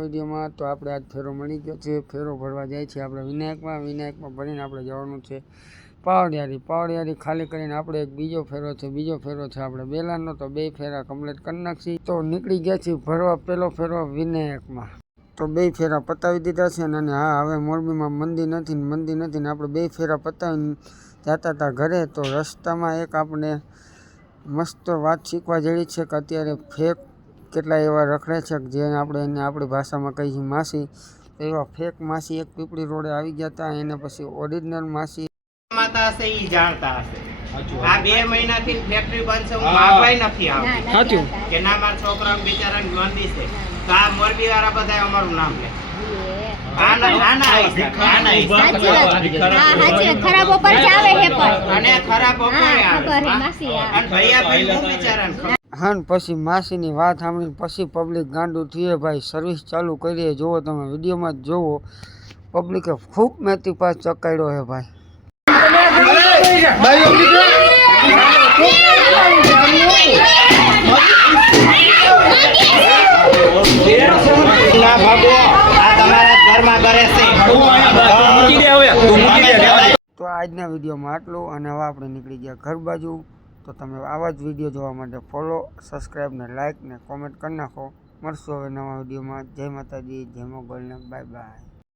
વિડીયોમાં તો આપણે આજ ફેરો મળી ગયો છે, ફેરો ભરવા જાય છે આપણે વિનાયકમાં ભરીને આપણે જવાનું છે પાવડિયારી ખાલી કરીને આપણે એક બીજો ફેરો છે આપણે બેલાનો, તો 2 ફેરા કમ્પ્લીટ કરી નાખી. તો નીકળી ગયા છીએ ભરવા પહેલો ફેરો વિનાયકમાં. તો 2 ફેરા પતાવી દીધા છે અને હા હવે મોરબીમાં મંદી નથી ને આપણે 2 ફેરા પતાવીને જતા હતા ઘરે. તો રસ્તામાં એક આપણે મસ્ત વાત શીખવા જેવી છે કે અત્યારે ફેક કેટલા એવા રખડે છે જે આપણે એને આપણી ભાષામાં કહીએ માસી. તો એવા ફેક માસી એક પીપળી રોડે આવી ગયા હતા. એને પછી ઓરિજિનલ માસી હશે ઈ જાણતા હશે. આ 2 મહિનાથી ફેક્ટરી બંધ છે, હું માગવાય નથી આવતી સાચું કે ના મારા છોકરા બિચારાને મંદી છે. તો આ મોરબી વાળા બધા અમારું નામ લે. હા પછી માસીની વાત સાંભળીને પછી પબ્લિક ગાંડું થયે ભાઈ. સર્વિસ ચાલુ કરીએ, જોવો તમે વિડીયોમાં જ જોવો. પબ્લિકે ખૂબ મેથી પાસ ચકાડ્યો છે ભાઈ. તો આજના વિડીયોમાં આટલું અને હવે આપણે નીકળી ગયા ઘર બાજુ. તો તમે આવા જ વિડીયો જોવા માટે ફોલો, સબસ્ક્રાઈબ ને લાઈક ને કોમેન્ટ કરી નાખો. મળશું હવે નવા વિડીયોમાં. જય માતાજી, જય મોગલ ને બાય બાય.